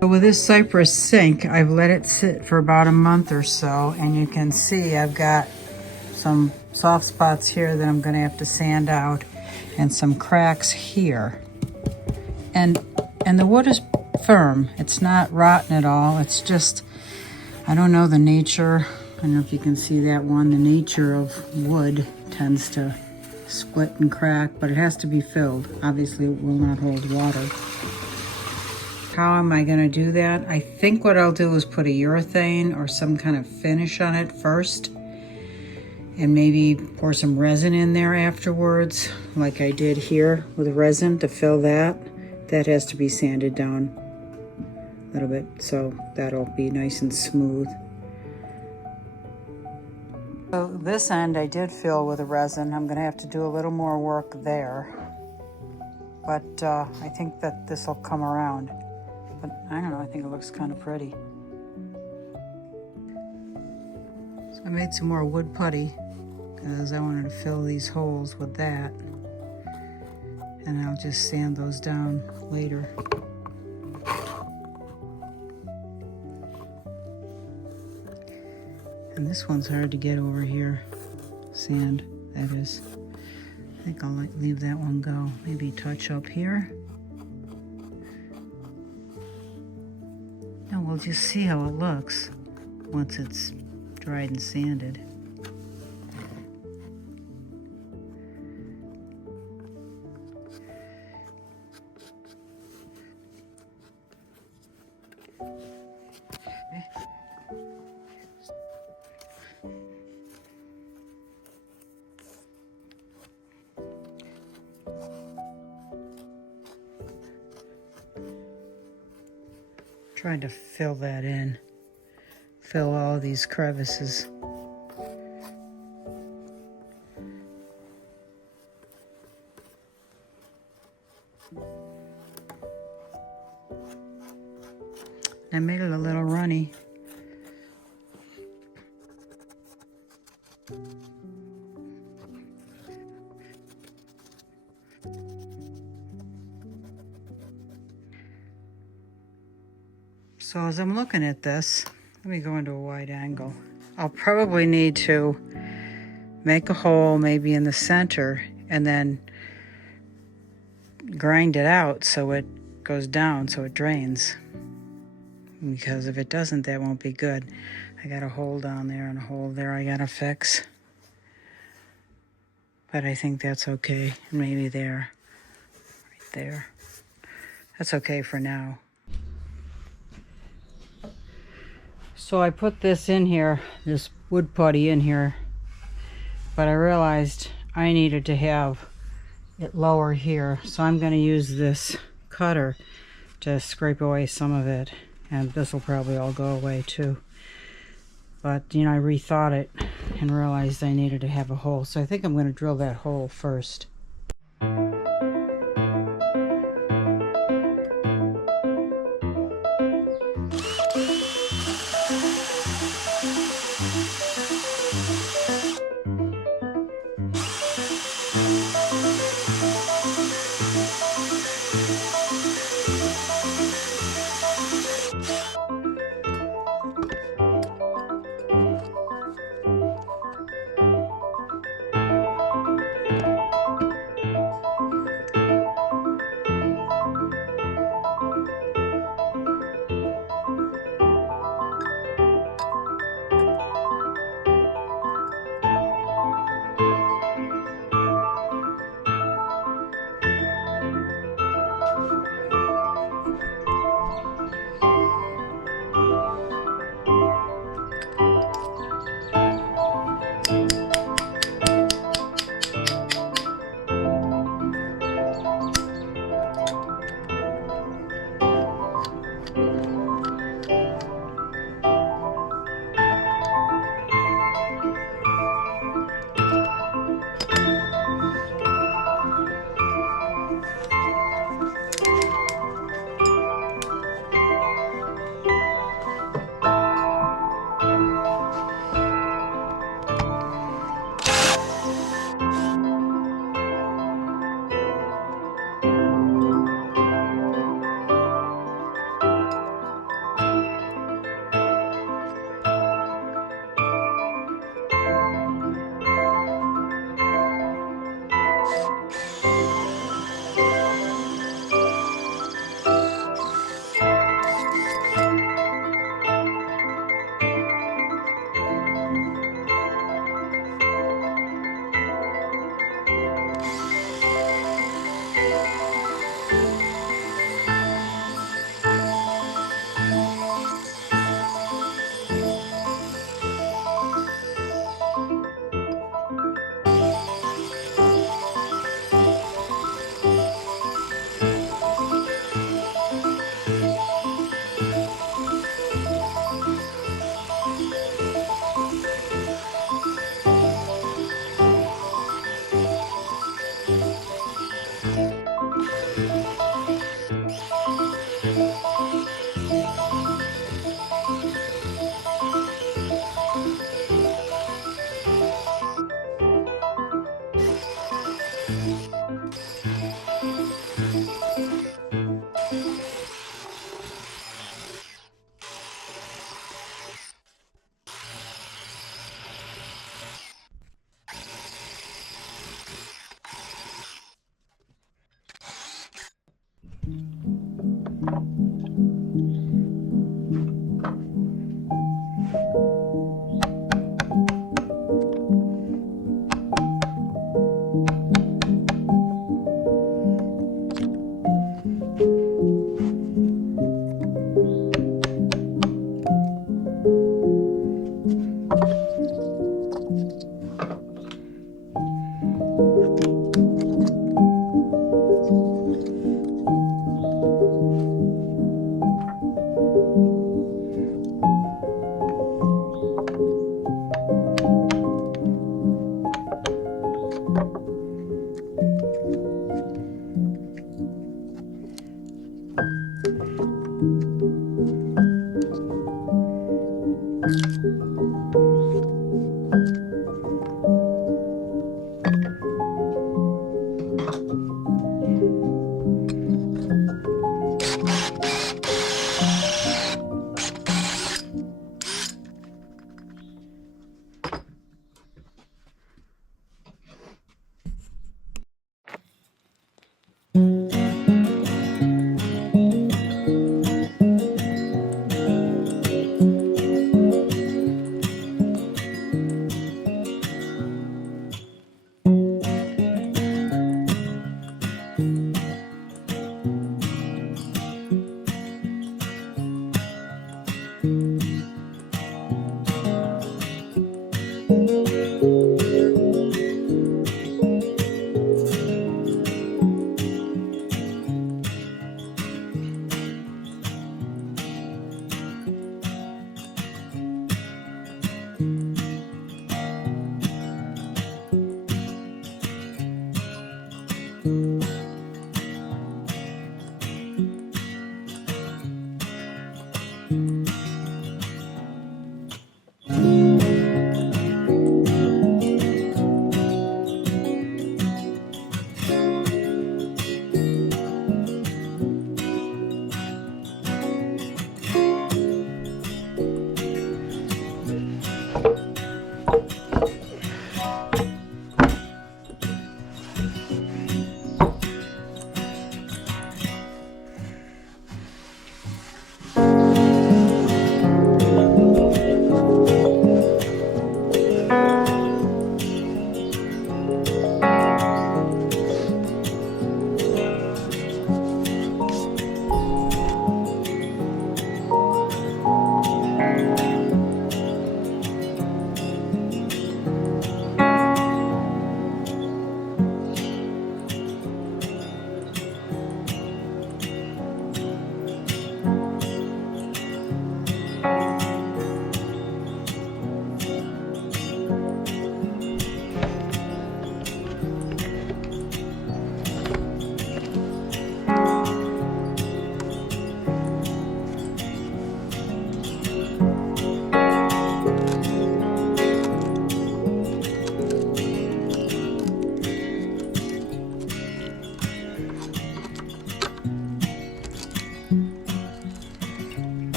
So with this cypress sink, I've let it sit for about a month or so, and you can see I've got some soft spots here that I'm going to have to sand out, and some cracks here. And the wood is firm. It's not rotten at all. It's just, I don't know the nature. I don't know if you can see that one. The nature of wood tends to split and crack, but it has to be filled. Obviously, it will not hold water. How am I going to do that? I think what I'll do is put a urethane or some kind of finish on it first, and maybe pour some resin in there afterwards, like I did here with resin to fill that. That has to be sanded down a little bit, so that'll be nice and smooth. So this end I did fill with a resin. I'm going to have to do a little more work there, but I think that this will come around. But I don't know, I think it looks kind of pretty. So I made some more wood putty because I wanted to fill these holes with that. And I'll just sand those down later. And this one's hard to get over here. Sand, that is. I think I'll leave that one go. Maybe touch up here. We'll just see how it looks once it's dried and sanded. Trying to fill that in, fill all these crevices. I made it a little runny. So as I'm looking at this, let me go into a wide angle. I'll probably need to make a hole maybe in the center and then grind it out so it goes down, so it drains. Because if it doesn't, that won't be good. I got a hole down there and a hole there I gotta fix. But I think that's okay. Maybe there, right there. That's okay for now. So I put this in here, this wood putty in here, but I realized I needed to have it lower here. So I'm going to use this cutter to scrape away some of it, and this will probably all go away too. But, you know, I rethought it and realized I needed to have a hole. So I think I'm going to drill that hole first.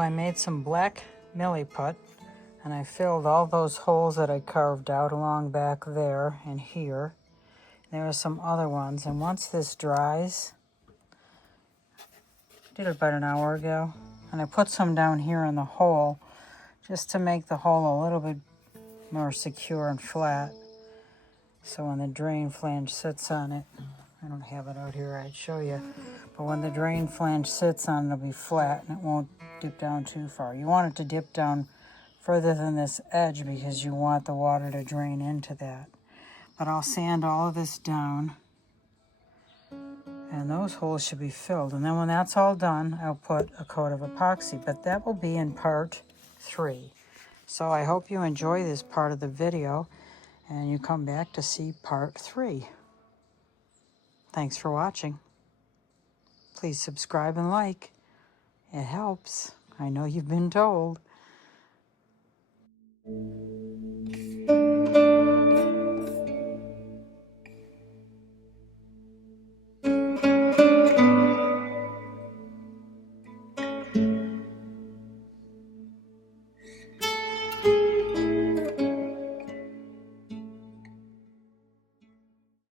I made some black milliput, and I filled all those holes that I carved out along back there and here. There are some other ones, and once this dries, I did it about an hour ago, and I put some down here in the hole just to make the hole a little bit more secure and flat. So when the drain flange sits on it, I don't have it out here, I'd show you, but when the drain flange sits on it, it'll be flat and it won't dip down too far. You want it to dip down further than this edge because you want the water to drain into that. But I'll sand all of this down, and those holes should be filled. And then when that's all done, I'll put a coat of epoxy, but that will be in part 3. So I hope you enjoy this part of the video and you come back to see part 3. Thanks for watching. Please subscribe and like. It helps. I know you've been told.